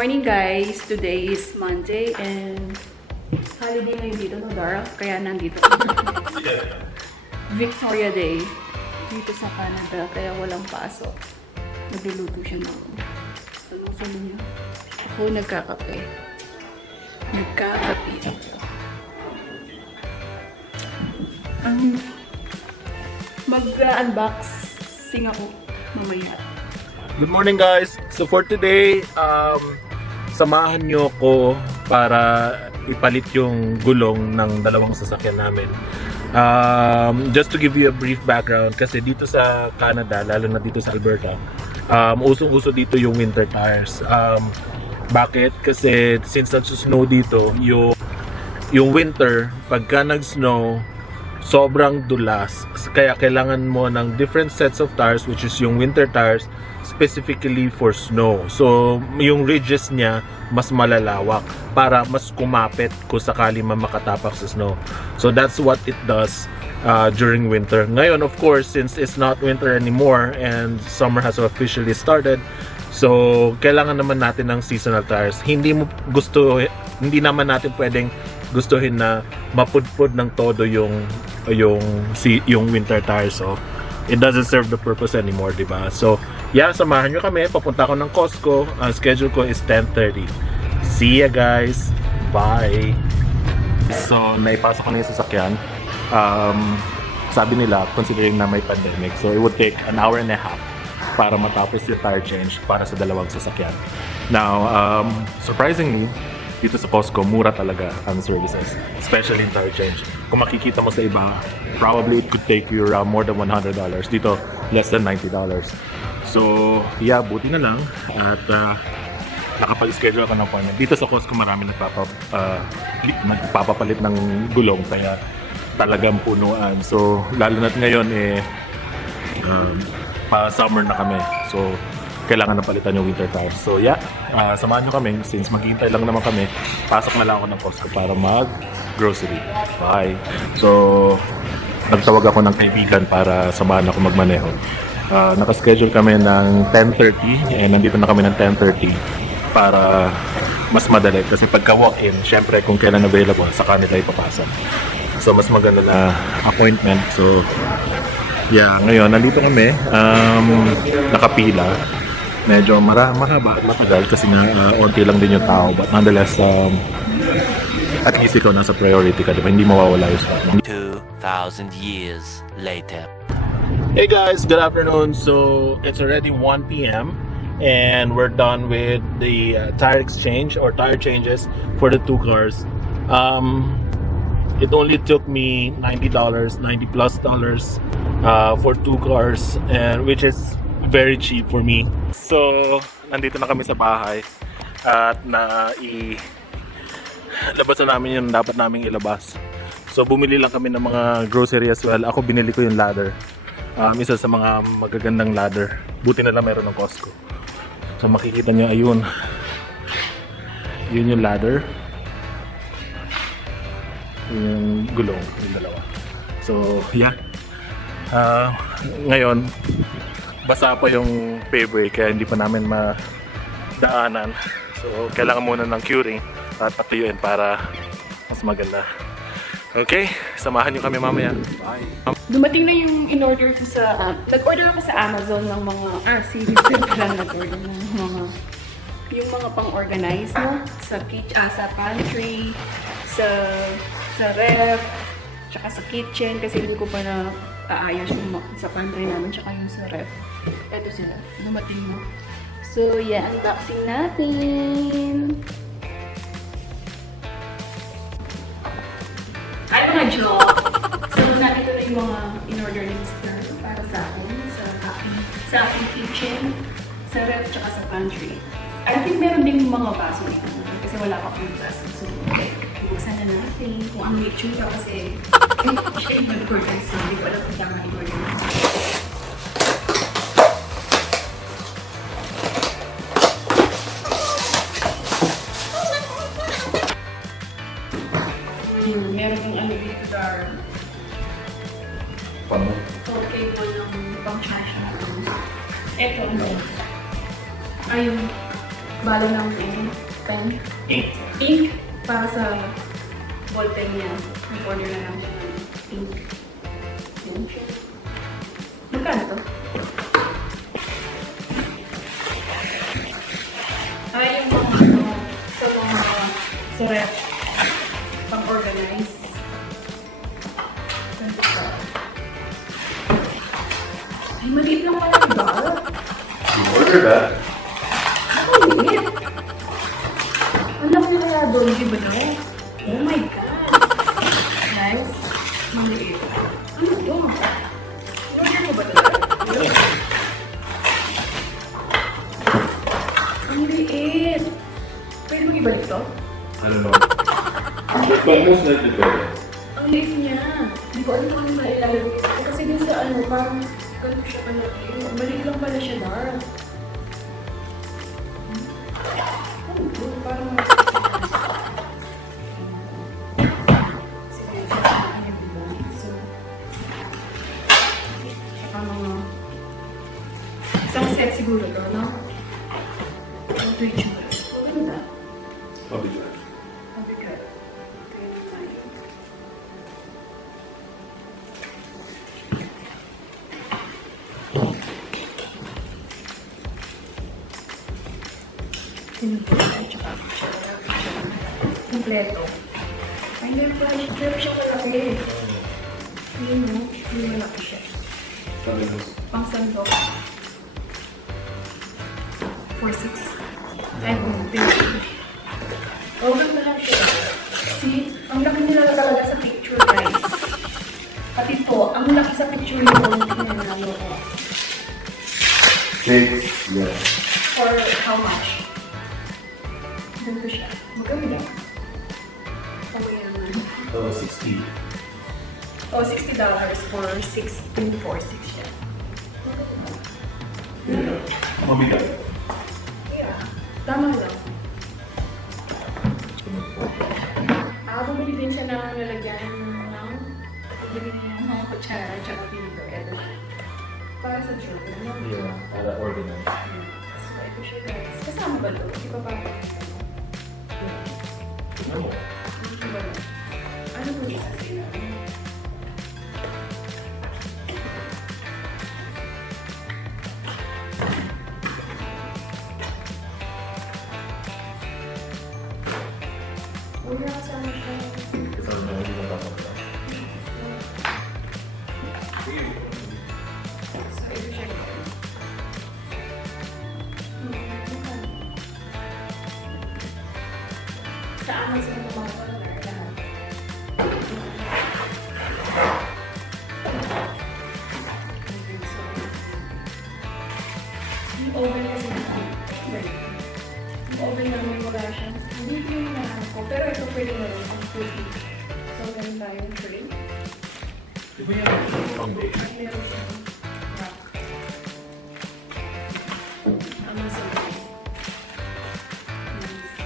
morning guys! Today is Monday and holiday ngayon dito, no Dara? Kaya nandito. Victoria Day dito sa Canada, kaya walang pasok. Nagluluto siya ng ano niya. Ako nagkakape. Mag-unboxing ako mamaya. Good morning guys! So for today, samahan nyo ko para ipalit yung gulong ng dalawang sasakyan namin. Just to give you a brief background, kasi dito sa Canada, lalo na dito sa Alberta, usong-uso dito yung winter tires. Bakit? Kasi since nagsusnow dito, yung winter, pagka nag-snow, sobrang dulas. Kaya kailangan mo ng different sets of tires, which is yung winter tires, specifically for snow. So, yung ridges niya mas malalawak para mas kumapit kung sakali man makatapak sa snow. So, that's what it does during winter. Ngayon, of course, since it's not winter anymore and summer has officially started, so, kailangan naman natin ng seasonal tires. Hindi naman natin pwedeng gustuhin na mapudpud ng todo yung winter tires. So, it doesn't serve the purpose anymore, diba? So, yeah, samahan nyo kami. Papunta ako ng Costco. Ang schedule ko is 10:30. See ya, guys! Bye! So, naipasok ko na yung sasakyan. Sabi nila, considering na may pandemic, so it would take an hour and a half para matapos yung tire change para sa dalawang sasakyan. Now, surprisingly, dito sa Costco, mura talaga ang services, especially in tire change. Kung makikita mo sa iba, probably it could take you around more than $100. Dito, less than $90. So, yeah, buti na lang at nakapag-schedule ako ng appointment. Dito sa Costco, marami nagpapapalit ng gulong, kaya talagang punuan. So, lalo na't ngayon, pa-summer na kami. So, kailangan na palitan yung winter tires. So yeah, samahan nyo kami. Since maghihintay lang naman kami, pasok na lang ako ng Costco para mag-grocery. Bye! So, nagtawag ako ng kaibigan para samahan ako magmaneho. Nakaschedule kami ng 10:30 and nandito na kami ng 10:30 para mas madali. Kasi pagka walk-in, syempre kung kailan available, sa kanila ipapasa. So, mas maganda na appointment. So, yeah, ngayon, nandito kami. Nakapila. Medyo mahaba at matagal kasi nga onti lang din yung tao, but nonetheless at least ikaw nasa priority ka, diba? Hindi mawawala yung spot. 2,000 years later. Hey guys, good afternoon. So it's already 1 p.m. and we're done with the tire exchange or tire changes for the two cars. It only took me $90 plus for two cars, and which is very cheap for me. So, nandito na kami sa bahay at labas na namin yung dapat naming ilabas. So, bumili lang kami ng mga grocery as well. Ako binili ko yung ladder. Isa sa mga magagandang ladder. Buti na lang meron ng Costco. So, makikita nyo, ayun. Yun yung ladder. Yung gulong, yung dalawa. So, yeah. Ngayon, basa pa yung paveway kaya hindi pa namin madaanan. So, kailangan muna ng curing at patuyuin para mas maganda. Okay, samahan nyo kami mamaya. Bye! Dumating na yung in-order ko sa... nag-order ako sa Amazon ng mga... series lang nag-order ng mga... yung mga pang-organize, no? Sa pantry, sa ref, tsaka sa kitchen, kasi hindi ko pa na aayos yung sa pantry namin, tsaka yung sa ref. Ito sila, dumating mo. So, yeah, unboxing natin. Ay, mga joke! So, nandito na yung mga in-order ni Mr. para sa akin, sa aking kitchen, sa ref, tsaka sa pantry. I think meron din yung mga baso dito, kasi wala pa po yung baso. So, buksan na natin kung ang itsura kasi siya yung mag-order, so hindi ko alam kung tama i-order natin. Meron yung ano dito dar. Okay po ng pang-charge na. Ito ano. Ayun. bala ng pen. Ink. Pink para sa ballpen niya. Nag-order na lang siya ng pink. Yan siya. Magkano to? Ay, yung mga sa mga sa ref. Pang-organize. Ay, maliit lang pala yung bar. You order that? Ang liit. Alam niyo kaya doon, di ba no? Oh my God. Guys, maliit. Ano to? Inorder mo ba ito? Ang liit. Pwede mo ibalik to? I don't know. But most likely pwede. Ang liit niya. Hindi ko alam kung ano mailalagay. Kasi din sa ano, parang ganito siya kalaki. Maliit lang pala siya, Dar. Parang sige, so isang set siguro to, no? Ang picture. Maganda. Mabigat. Mabigat. Kompleto. Ay, meron siya malaki. Hindi mo, hindi malaki siya. Sabi mo. Pang sandok. 4-6. Ay, oh, ganda lang siya. See, ang laki nila talaga sa picture, guys. Pati to, ang laki sa picture nito, tingnan namin ko. 6, yeah. For how much? Ganito siya. Maganda. Pamayaman. Oh, 60. Oh, $60 for 6.46 siya. Yeah. Mabigat. Yeah. Tama lang. Bumili din siya ng lalagyan ng bumili niya ng mga kutsara at saka pinito. Ito siya. Para sa children. No? Yeah, para organize. So, ito siya guys. Kasama ba ito? Di ba parang Ano? hindi ba ito? Ano po isa sila? Wala kasama siya. Kasi ano hindi mo tatapos. So, ito siya guys. Sa Amazon ng mga color lahat. Yung oven kasi wait. Yung oven namin wala siya. Hindi ko yung nahanap ko. Pero ito pwede na rin ang cookie. So, ganun tayong tray. Di ba yan? Pang day. Ay, meron siyang wrap. Amazon. Nice.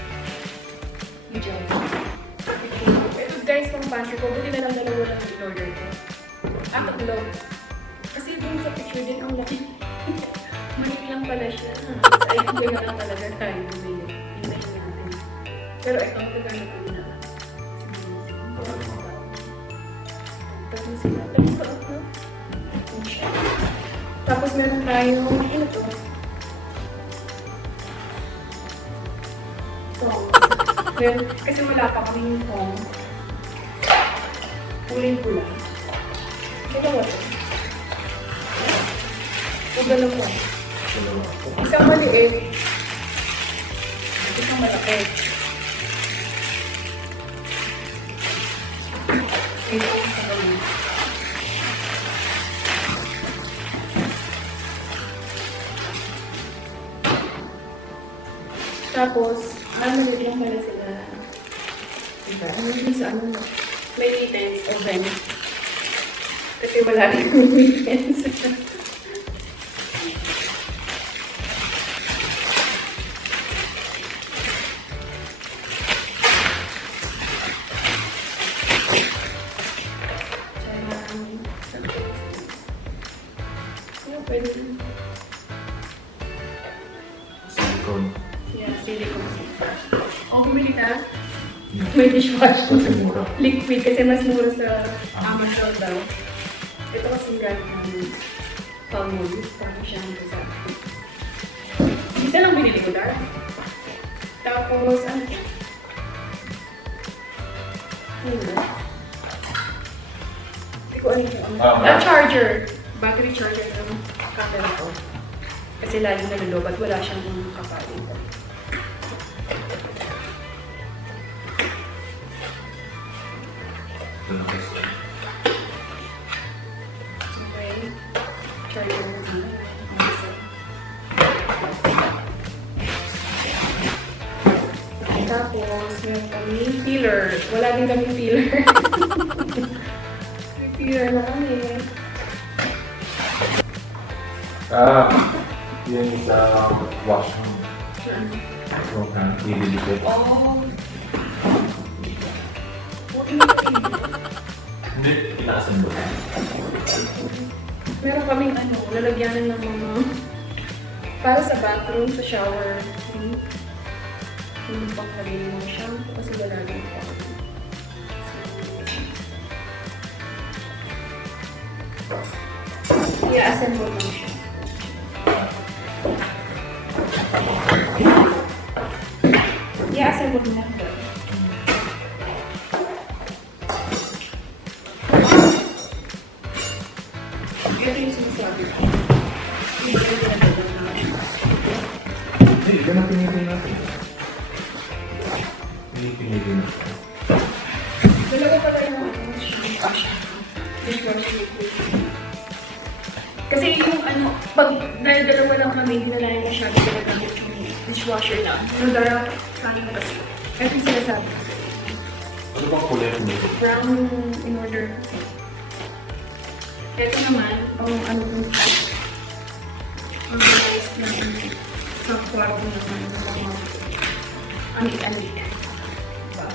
Ito guys, pang pantry ko. Buti na lang dalawa lang yung order ko. Tatlo. Kasi dun sa picture din ang laki. Maliit lang pala siya. Ay, hindi na lang talaga tayo bumili. Hintayin natin. Pero ito, magkano ko na lang. Tapos sila. Tapos meron tayong, ano to? Tongs. Meron, kasi wala pa kami yung tongs. Kulay pula. Dalawa to. O dalawa. Isang maliit. Isang malaki. Ito, isang maliit. Tapos, maliit lang pala sila. Diba? Ano yung sa ano? May mittens, oven. Kasi wala rin yung mittens. Pwede. Silicone. Yeah, May dishwasher. Kasi mura. Liquid kasi mas mura sa Amazon daw. Ito kasi galing ng Palmolive. Parang shampoo sa akin. Isa lang binili ko dar. Tapos, ano? Ano ba? Hindi ko alam yung charger. Battery charger ng camera ko. Kasi laging nalulog at wala siyang kapalit. Okay. Charger mo dito. Tapos, meron kami filler. Wala din kami filler. May filler na kami. Yan sa washroom. So, nililigid. Oh. Hindi, pinaasan mo. Meron kaming ano, lalagyanan ng mga para sa bathroom, sa shower. Yung pang lagay ng mga shampoo kasi lalagay ko. I-assemble lang siya. I-assemble mo lang doon. Ito yung sinasabi ko. Hindi, yan ang pinili natin. Pinili natin. Dalawa pala yung dishwasher liquid. Kasi yung ano, pag dahil dalawa lang kami, hindi na lang masyado ginagamit yung dishwasher na. So, dara, kanin na kasi. Ito yung sinasabi. Ano bang kulay mo nito? Brown in order. Ito naman, ang ano kung organized na sa kwarto naman ng mga anit-anit. Diba?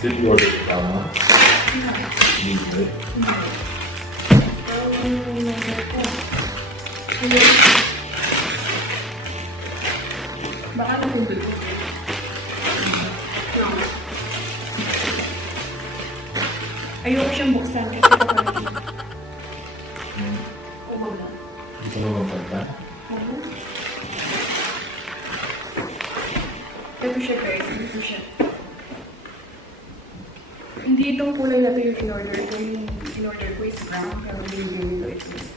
Did you order it tama? Hindi. Baka nahulog ko. Ayoko siyang buksan kasi kapag umag. Hindi ko naman pagka. Ito siya guys, ito siya. Hindi itong kulay na ito yung in-order. Ito yung in-order ko is brown, pero hindi ito.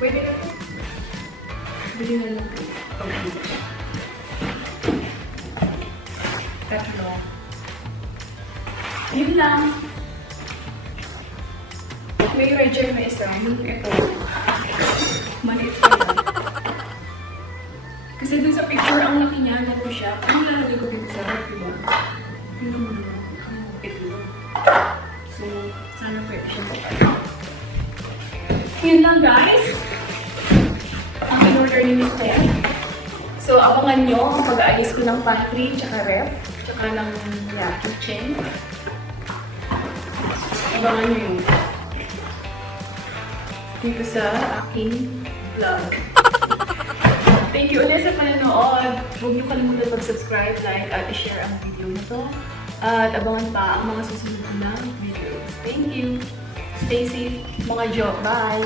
Pwede na ito. Pwede na lang ito. Tatlo. Yun lang. May radyo na isa. Ito. Maliit pa lang. Kasi dun sa picture, ang laki niya, ano siya. Ang lalagay ko dito sa ref, diba? Yun naman lang. Ito. So, sana pwede siya magkakaroon. Yun lang guys. Ang in-order ni Miss Ted. So, abangan nyo ang pag-aalis ko ng pantry, tsaka ref, tsaka ng kitchen. Abangan nyo yun. Dito sa aking vlog. Thank you ulit sa panonood. Huwag niyo kalimutan mag-subscribe, like, at i-share ang video na to. At abangan pa ang mga susunod na videos. Thank you! Stay safe, mga Jo. Bye!